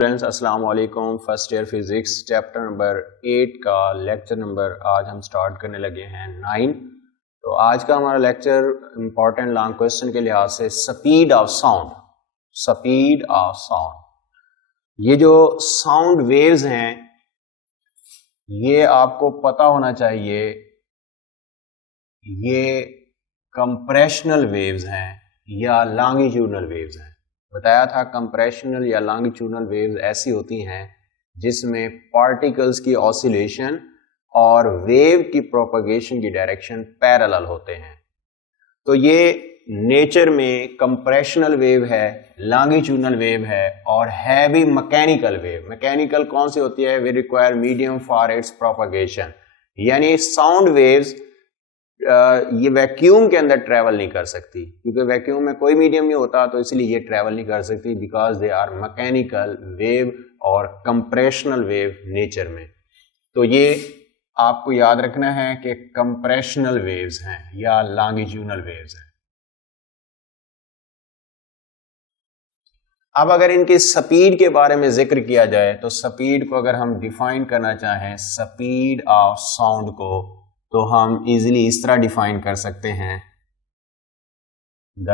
Friends अस्सलाम वालेकुम। First year physics chapter number 8 का लेक्चर नंबर आज हम स्टार्ट करने लगे हैं 9। तो आज का हमारा लेक्चर इंपॉर्टेंट लॉन्ग क्वेश्चन के लिहाज से speed of sound. Speed of sound, ये जो साउंड वेव्स हैं ये आपको पता होना चाहिए, ये कंप्रेशनल वेव्स हैं या लॉन्गिट्यूडनल वेव्स हैं। बताया था कंप्रेशनल या लॉन्गिट्यूडनल वेव्स ऐसी होती हैं जिसमें पार्टिकल्स की ऑसिलेशन और वेव की प्रोपगेशन की डायरेक्शन पैरेलल होते हैं। तो ये नेचर में कंप्रेशनल वेव है, लॉन्गिट्यूडनल वेव है और है भी मैकेनिकल वेव। मैकेनिकल कौन सी होती है? We require medium for its propagation, यानी साउंड वेव्स ये वैक्यूम के अंदर ट्रेवल नहीं कर सकती, क्योंकि वैक्यूम में कोई मीडियम नहीं होता, तो इसलिए ये ट्रेवल नहीं कर सकती because they are mechanical wave और कंप्रेशनल वेव नेचर में। तो ये आपको याद रखना है कि कंप्रेशनल वेव्स हैं या लॉन्गिट्यूडनल वेव्स हैं। अब अगर इनकी स्पीड के बारे में जिक्र किया जाए तो स्पीड को अगर हम डिफाइन करना चाहें, स्पीड ऑफ साउंड को, तो हम इजीली इस तरह डिफाइन कर सकते हैं, the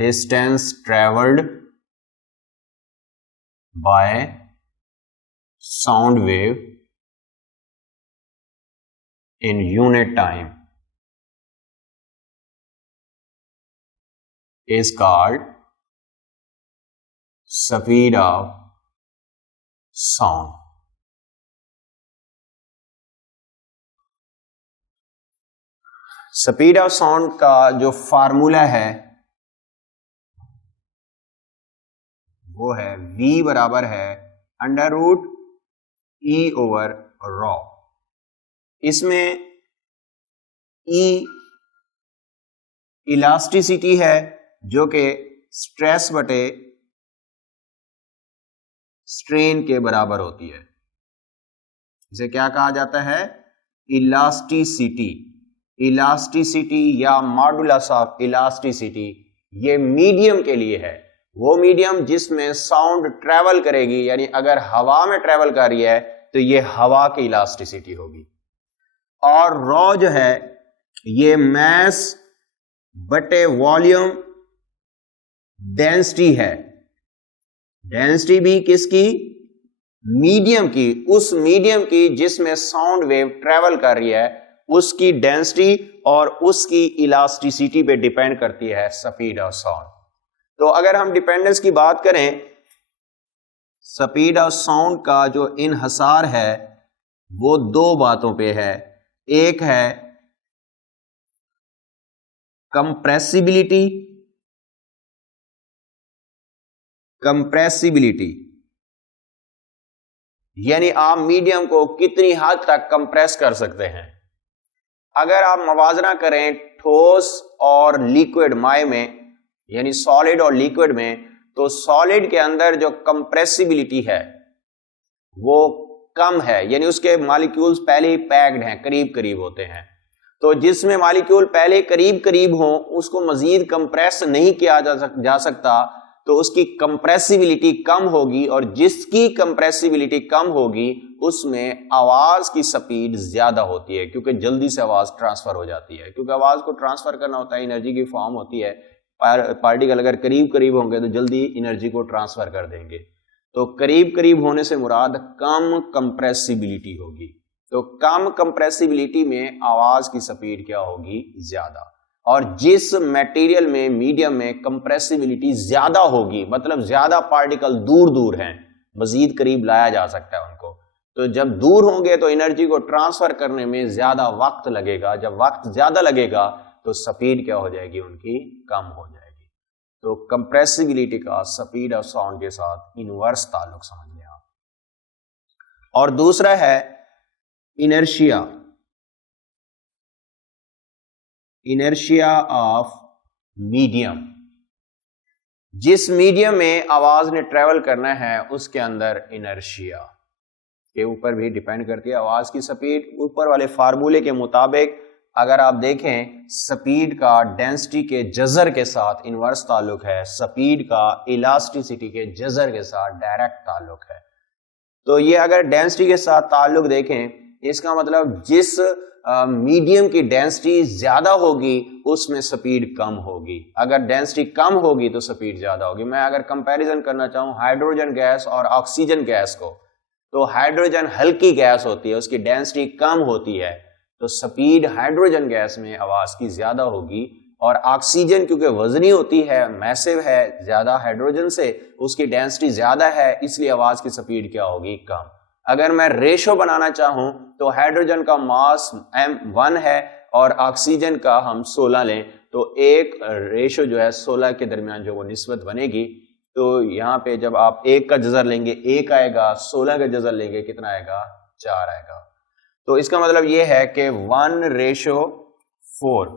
distance travelled by sound wave in unit time is called speed of sound। Speed of sound का जो फार्मूला है वो है v बराबर है √E/ρ। इसमें E इलास्टिसिटी है जो कि स्ट्रेस बटे स्ट्रेन के बराबर होती है। इसे क्या कहा जाता है? इलास्टिसिटी। इलास्टिसिटी या मॉडुलस ऑफ इलास्टिसिटी ये मीडियम के लिए है, वो मीडियम जिसमें साउंड ट्रेवल करेगी, यानी अगर हवा में ट्रेवल कर रही है तो ये हवा की इलास्टिसिटी होगी। और रॉ जो है ये मैस बटे वॉल्यूम डेंसिटी है। डेंसिटी भी किसकी? मीडियम की, उस मीडियम की जिसमें साउंड वेव ट्रेवल कर रही है, उसकी डेंसिटी और उसकी इलास्टिसिटी पे डिपेंड करती है स्पीड ऑफ साउंड। तो अगर हम डिपेंडेंस की बात करें, स्पीड ऑफ साउंड का जो इन्हसार है वो दो बातों पे है। एक है कंप्रेसिबिलिटी, यानी आप मीडियम को कितनी हद तक कंप्रेस कर सकते हैं। अगर आप मवाजना करें ठोस और लिक्विड माय में, यानी सॉलिड और लिक्विड में, तो सॉलिड के अंदर जो कंप्रेसिबिलिटी है वो कम है, यानी उसके मॉलिक्यूल्स पहले ही पैक्ड हैं, करीब करीब होते हैं। तो जिसमें मॉलिक्यूल पहले करीब करीब हो उसको मजीद कंप्रेस नहीं किया जा सकता, तो उसकी कंप्रेसिबिलिटी कम होगी, और जिसकी कंप्रेसिबिलिटी कम होगी उसमें आवाज की स्पीड ज्यादा होती है, क्योंकि जल्दी से आवाज ट्रांसफर हो जाती है। क्योंकि आवाज को ट्रांसफर करना होता है, एनर्जी की फॉर्म होती है। पार्टिकल अगर करीब करीब होंगे तो जल्दी एनर्जी को ट्रांसफर कर देंगे। तो करीब करीब होने से मुराद कम कंप्रेसिबिलिटी होगी। तो कम कंप्रेसिबिलिटी में आवाज की स्पीड क्या होगी? ज्यादा। और जिस मटेरियल में, मीडियम में कंप्रेसिबिलिटी ज्यादा होगी, मतलब ज्यादा पार्टिकल दूर दूर हैं, मजीद करीब लाया जा सकता है उनको, तो जब दूर होंगे तो एनर्जी को ट्रांसफर करने में ज्यादा वक्त लगेगा। जब वक्त ज्यादा लगेगा तो स्पीड क्या हो जाएगी? उनकी कम हो जाएगी। तो कंप्रेसिबिलिटी का स्पीड ऑफ साउंड के साथ इनवर्स ताल्लुक समझ लें आप। और दूसरा है इनर्शिया। इनर्शिया ऑफ मीडियम, जिस मीडियम में आवाज ने ट्रेवल करना है उसके अंदर इनर्शिया के ऊपर भी डिपेंड करती है आवाज की स्पीड। ऊपर वाले फार्मूले के मुताबिक अगर आप देखें स्पीड का डेंसिटी के जजर के साथ इनवर्स ताल्लुक है, स्पीड का इलास्टिसिटी के जजर के साथ डायरेक्ट ताल्लुक है। तो ये अगर डेंसिटी के साथ ताल्लुक देखें, इसका मतलब जिस मीडियम की डेंसिटी ज्यादा होगी उसमें स्पीड कम होगी, अगर डेंसिटी कम होगी तो स्पीड ज्यादा होगी। मैं अगर कंपैरिजन करना चाहूं हाइड्रोजन गैस और ऑक्सीजन गैस को, तो हाइड्रोजन हल्की गैस होती है, उसकी डेंसिटी कम होती है, तो स्पीड हाइड्रोजन गैस में आवाज की ज्यादा होगी। और ऑक्सीजन क्योंकि वजनी होती है, मैसिव है ज्यादा हाइड्रोजन से, उसकी डेंसिटी ज्यादा है, इसलिए आवाज की स्पीड क्या होगी, कम। अगर मैं रेशो बनाना चाहूं तो हाइड्रोजन का मास m1 है और ऑक्सीजन का हम 16 लें, तो एक रेशो जो है 16 के दरमियान जो वो निस्बत बनेगी। तो यहाँ पे जब आप 1 का जजर लेंगे 1 आएगा, 16 का जजर लेंगे कितना आएगा, 4 आएगा। तो इसका मतलब ये है कि 1:4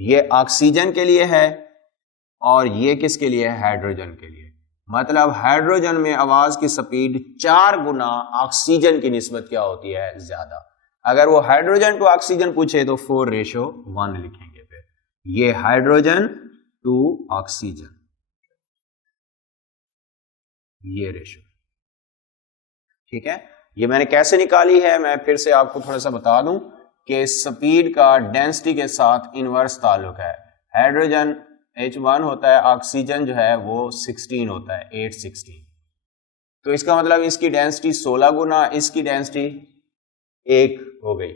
ये ऑक्सीजन के लिए है और ये किसके लिए है, हाइड्रोजन के लिए। मतलब हाइड्रोजन में आवाज की स्पीड 4 गुना ऑक्सीजन की निस्बत क्या होती है, ज्यादा। अगर वो हाइड्रोजन टू ऑक्सीजन पूछे तो 4:1 लिखेंगे। फिर ये हाइड्रोजन टू ऑक्सीजन, ये रेशो, ठीक है। ये मैंने कैसे निकाली है, मैं फिर से आपको थोड़ा सा बता दूं कि स्पीड का डेंसिटी के साथ इनवर्स ताल्लुक है। हाइड्रोजन H1 होता है, ऑक्सीजन जो है वो 16 होता है, 816। तो इसका मतलब इसकी डेंसिटी 16 गुना इसकी डेंसिटी 1 हो गई।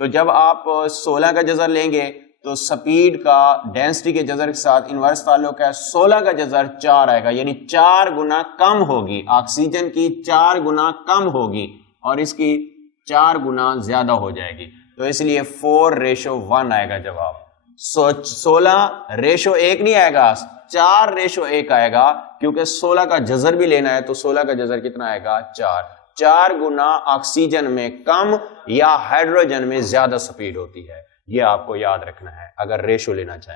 तो जब आप 16 का जजर लेंगे तो स्पीड का डेंसिटी के जजर के साथ इनवर्स ताल्लुक है, 16 का जजर 4 आएगा, यानी 4 गुना कम होगी, ऑक्सीजन की 4 गुना कम होगी और इसकी 4 गुना ज्यादा हो जाएगी। तो इसलिए 4:1 आएगा जवाब। 16:1 नहीं आएगा, 4:1 आएगा, क्योंकि 16 का जजर भी लेना है, तो 16 का जजर कितना आएगा, 4 गुना ऑक्सीजन में कम या हाइड्रोजन में ज्यादा स्पीड होती है। ये आपको याद रखना है अगर रेशो लेना चाहें।